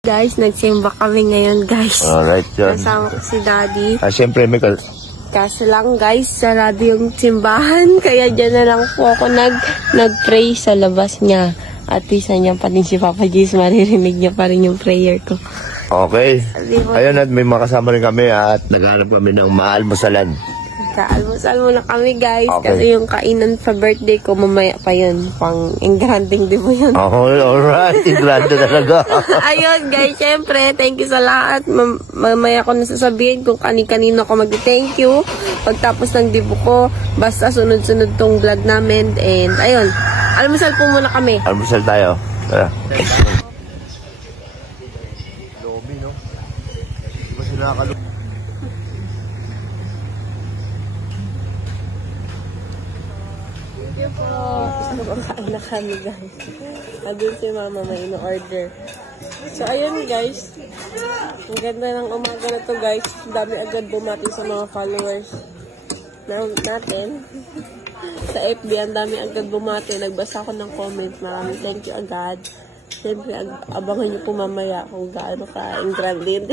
Guys, nagsimba kami ngayon, guys. Alright, yan. Kasama ko si Daddy. Siyempre, may Kaso lang, guys, sarado yung simbahan. Kaya dyan na lang po ako nag-pray sa labas niya. At isa niya pa din si Papa Jace. Maririnig niya pa rin yung prayer ko. Okay. Ayun, at may makasama rin kami at naghanap kami ng maalmusalan. Kaalmusal muna kami, guys. Okay. Kasi yung kainan sa birthday ko, mamaya pa yun. Pang engranding, di ba yun? Oh, alright. Engrande talaga. Ayun, guys. Syempre, thank you sa lahat. Mamaya ko nasasabihin kung kani-kanino ako mag-thank you. Pagtapos ng dibo ko, basta sunod-sunod tong vlog namin. And, ayun. Almusal po muna kami. Almusal tayo. Tara. Lomi, no? Di ba sila nakalomi? Kumakain na kami, guys. Andun si Mama may ino-order. So, ayun, guys. Ang ganda ng umaga na to, guys. Dami agad bumati sa mga followers natin. Sa FB, ang dami agad bumati. Nagbasa ako ng comment. Maraming thank you agad. Siyempre, abangan nyo po mamaya kung gaano ka engranded.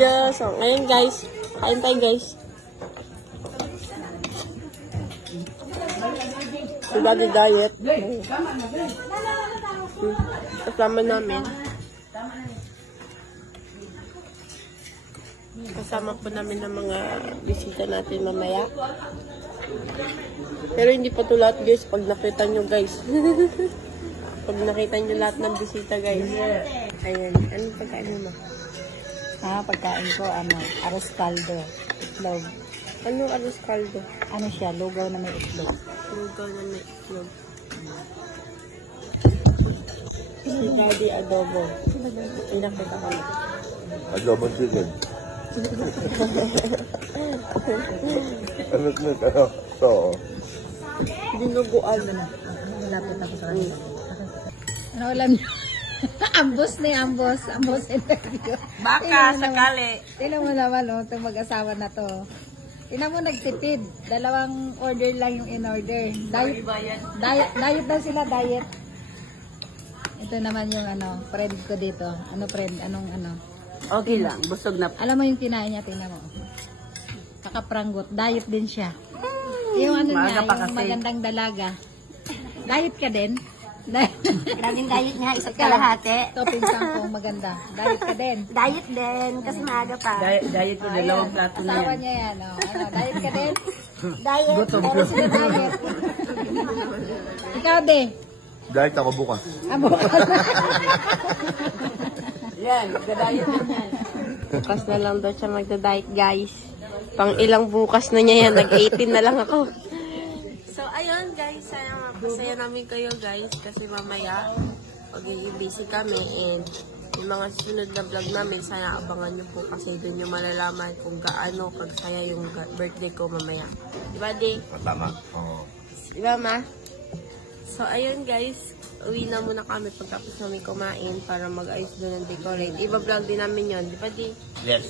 Yeah, so, ayun, guys. Kain tayo, guys. Si Daddy diet. Kasama namin. Kasama po namin ng mga bisita natin mamaya. Pero hindi pa ito lahat, guys. Pag nakita nyo, guys. Pag nakita nyo lahat ng bisita, guys. Ayan. Anong pagkain mo? Pagkain ko, arroz caldo, itlog. Anong arroz caldo? Ano siya, lugaw na may itlog. Lugaw na may itlog. Si Daddy adobo. Pinakita ko na. Adobo chicken. Ano? Ito. Dinuguan na. Malapit ako sa kanila. Ano alam niyo? Ambos na yung ambos. Ambos interview. Baka, sakali. Tingnan mo naman, itong mag-asawa na to. Tingnan mo, nagtipid. 2 order lang yung in-order. Diet daw sila, diet. Ito naman yung friend ko dito. Ano friend? Anong Okay lang, busog na. Alam mo yung kinain niya, tingnan mo. Kakaprangot. Diet din siya. Yung niya, yung magandang dalaga. Diet ka din? Grabing diet niya, isa't kalahati. Ito, pinsang ko, maganda. Diet ka din. Diet din, kasi maaga pa. Diet ko, dalawang plato na Asawa yan. niya yan. Diet ka din? Diet. Pero sila diet. Ikaw, be. Diet ako bukas. Yan, gadiet din yan. Bukas na lang daw siya magda-diet, guys. Pang ilang bukas na niya yan. Nag-18 na lang ako. So, ayun, guys. Sayang mapasaya namin kayo, guys. Kasi mamaya, magiging busy kami. And yung mga susunod na vlog namin, sana abangan nyo po. Kasi doon nyo malalaman kung gaano kagsaya yung birthday ko mamaya. Diba, Di? Tama. Oo. Diba, Ma? So, ayun, guys. Uwi na muna kami pagkapos namin kumain para mag-ayos doon ng decorate. Iba-vlog din namin yun. Di ba, Di? Yes.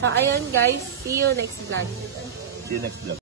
So, ayun, guys. See you next vlog. See you next vlog.